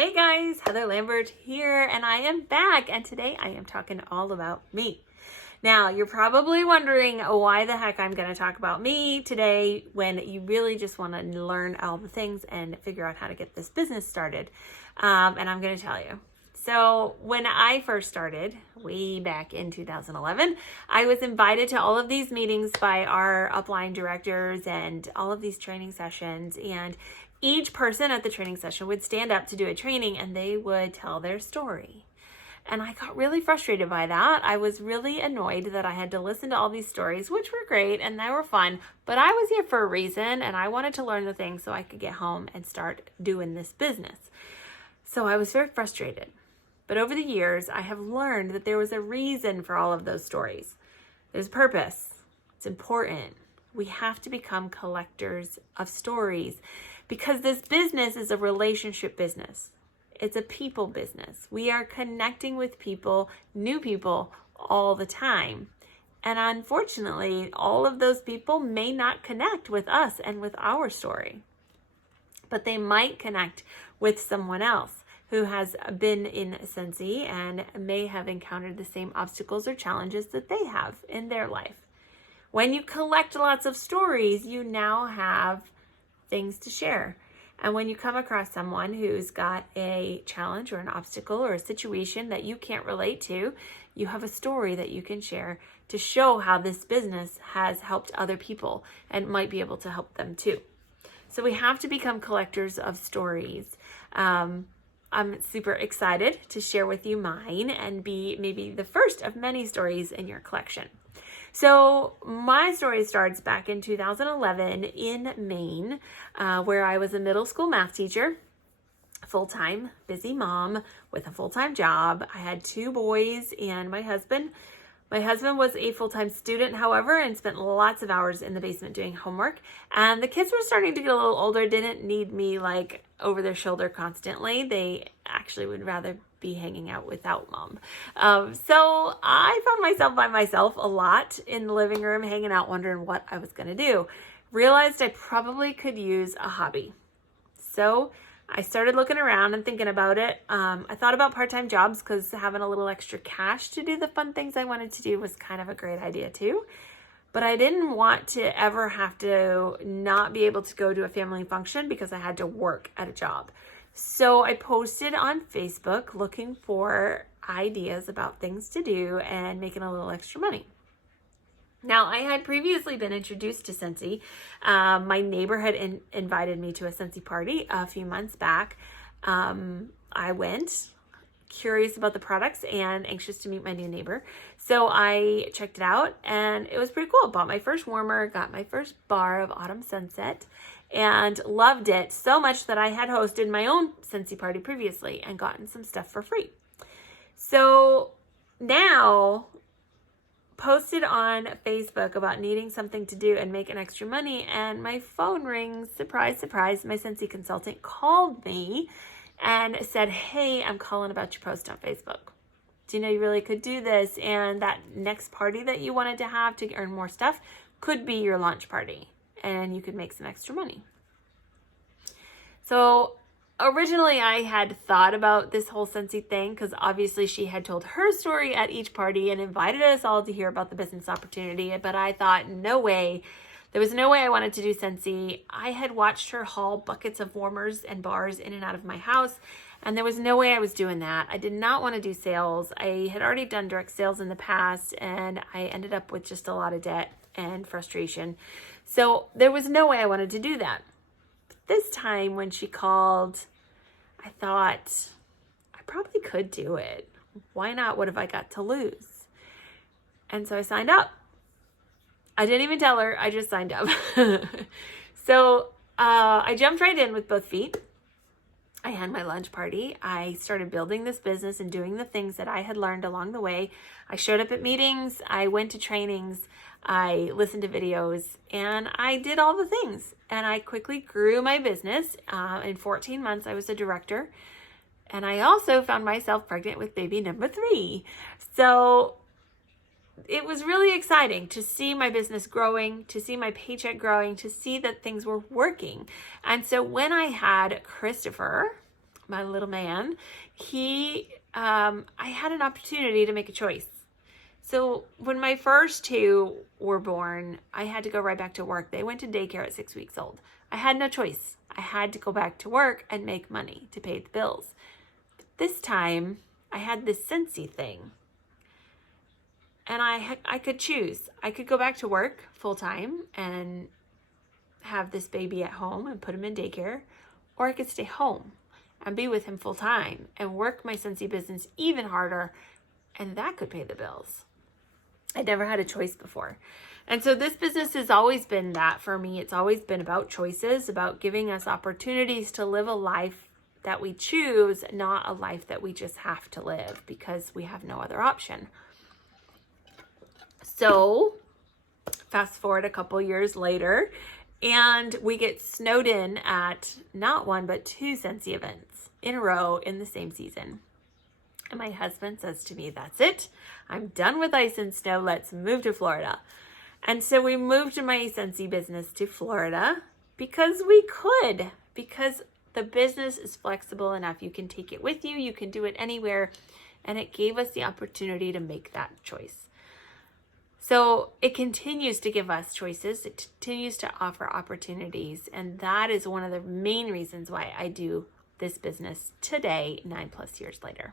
Hey guys, Heather Lambert here, and I am back, and today I am talking all about me. Now, you're probably wondering why the heck I'm going to talk about me today when you really just want to learn all the things and figure out how to get this business started. And I'm going to tell you. So when I first started, way back in 2011, I was invited to all of these meetings by our upline directors and all of these training sessions. And each person at the training session would stand up to do a training and they would tell their story. And I got really frustrated by that. I was really annoyed that I had to listen to all these stories, which were great and they were fun, but I was here for a reason and I wanted to learn the things so I could get home and start doing this business. So I was very frustrated. But over the years, I have learned that there was a reason for all of those stories. There's purpose. It's important. We have to become collectors of stories because this business is a relationship business. It's a people business. We are connecting with people, new people, all the time. And unfortunately, all of those people may not connect with us and with our story, but they might connect with someone else who has been in Scentsy and may have encountered the same obstacles or challenges that they have in their life. When you collect lots of stories, you now have things to share. And when you come across someone who's got a challenge or an obstacle or a situation that you can't relate to, you have a story that you can share to show how this business has helped other people and might be able to help them too. So we have to become collectors of stories. I'm super excited to share with you mine and be maybe the first of many stories in your collection. So my story starts back in 2011 in Maine, where I was a middle school math teacher, full-time, busy mom with a full-time job. I had 2 boys and my husband. My husband was a full-time student, however, and spent lots of hours in the basement doing homework. And the kids were starting to get a little older, didn't need me like over their shoulder constantly. They actually would rather be hanging out without mom. So I found myself by myself a lot in the living room, hanging out, wondering what I was going to do. Realized I probably could use a hobby. So I started looking around and thinking about it. I thought about part-time jobs because having a little extra cash to do the fun things I wanted to do was kind of a great idea too. But I didn't want to ever have to not be able to go to a family function because I had to work at a job. So I posted on Facebook looking for ideas about things to do and making a little extra money. Now, I had previously been introduced to Scentsy. My neighbor had invited me to a Scentsy party a few months back. I went, curious about the products and anxious to meet my new neighbor. So I checked it out and it was pretty cool. Bought my first warmer, got my first bar of Autumn Sunset, and loved it so much that I had hosted my own Scentsy party previously and gotten some stuff for free. So now posted on Facebook about needing something to do and making extra money, and my phone rings. Surprise, surprise. My Scentsy consultant called me and said, "Hey, I'm calling about your post on Facebook. Do you know you really could do this? And that next party that you wanted to have to earn more stuff could be your launch party, and you could make some extra money." So originally, I had thought about this whole Scentsy thing because obviously she had told her story at each party and invited us all to hear about the business opportunity. But I thought, no way. There was no way I wanted to do Scentsy. I had watched her haul buckets of warmers and bars in and out of my house, and there was no way I was doing that. I did not want to do sales. I had already done direct sales in the past, and I ended up with just a lot of debt and frustration. So there was no way I wanted to do that. But this time when she called, I thought, I probably could do it. Why not? What have I got to lose? And so I signed up. I didn't even tell her. I just signed up. So I jumped right in with both feet. I had my lunch party. I started building this business and doing the things that I had learned along the way. I showed up at meetings. I went to trainings. I listened to videos, and I did all the things. And I quickly grew my business. In 14 months, I was a director. And I also found myself pregnant with baby number 3. So it was really exciting to see my business growing, to see my paycheck growing, to see that things were working. And so when I had Christopher, my little man, I had an opportunity to make a choice. So when my first two were born, I had to go right back to work. They went to daycare at 6 weeks old. I had no choice. I had to go back to work and make money to pay the bills. But this time, I had this Scentsy thing. And I could choose. I could go back to work full time and have this baby at home and put him in daycare, or I could stay home and be with him full time and work my Scentsy business even harder, and that could pay the bills. I never had a choice before. And so this business has always been that for me. It's always been about choices, about giving us opportunities to live a life that we choose, not a life that we just have to live because we have no other option. So fast forward a couple years later, and we get snowed in at not one, but two Scentsy events in a row in the same season. And my husband says to me, that's it. I'm done with ice and snow. Let's move to Florida. And so we moved my Scentsy business to Florida because we could, because the business is flexible enough. You can take it with you. You can do it anywhere. And it gave us the opportunity to make that choice. So it continues to give us choices. It continues to offer opportunities. And that is one of the main reasons why I do this business today, 9+ years later.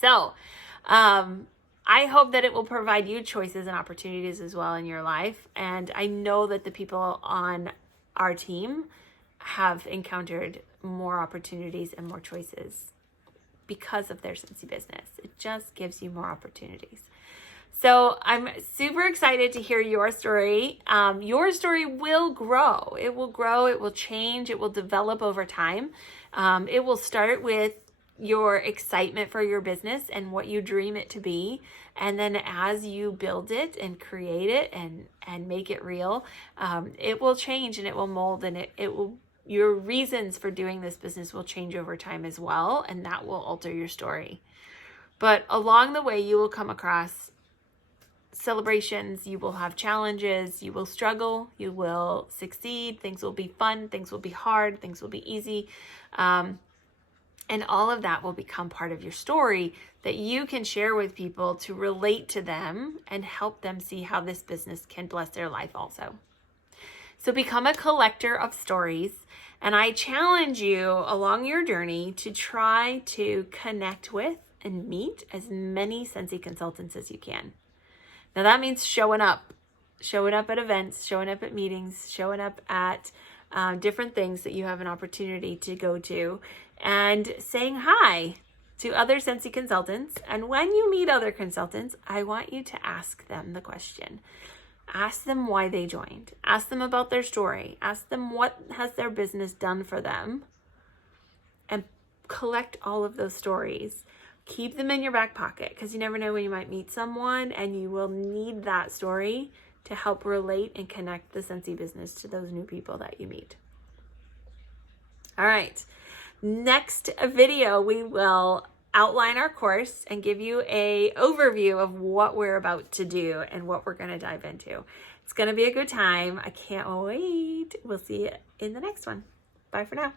So I hope that it will provide you choices and opportunities as well in your life. And I know that the people on our team have encountered more opportunities and more choices because of their Scentsy business. It just gives you more opportunities. So I'm super excited to hear your story. Your story will grow. It will grow. It will change. It will develop over time. It will start with your excitement for your business and what you dream it to be. And then as you build it and create it and make it real, it will change and it will mold, and it will, your reasons for doing this business will change over time as well. And that will alter your story. But along the way, you will come across celebrations, you will have challenges, you will struggle, you will succeed, things will be fun, things will be hard, things will be easy. And all of that will become part of your story that you can share with people to relate to them and help them see how this business can bless their life also. So become a collector of stories. And I challenge you along your journey to try to connect with and meet as many Scentsy consultants as you can. Now that means showing up at events, showing up at meetings, showing up at different things that you have an opportunity to go to, and saying hi to other Scentsy consultants. And when you meet other consultants, I want you to ask them the question. Ask them why they joined. Ask them about their story. Ask them what has their business done for them. And collect all of those stories. Keep them in your back pocket because you never know when you might meet someone and you will need that story to help relate and connect the Scentsy business to those new people that you meet. All right. Next video, we will outline our course and give you an overview of what we're about to do and what we're going to dive into. It's going to be a good time. I can't wait. We'll see you in the next one. Bye for now.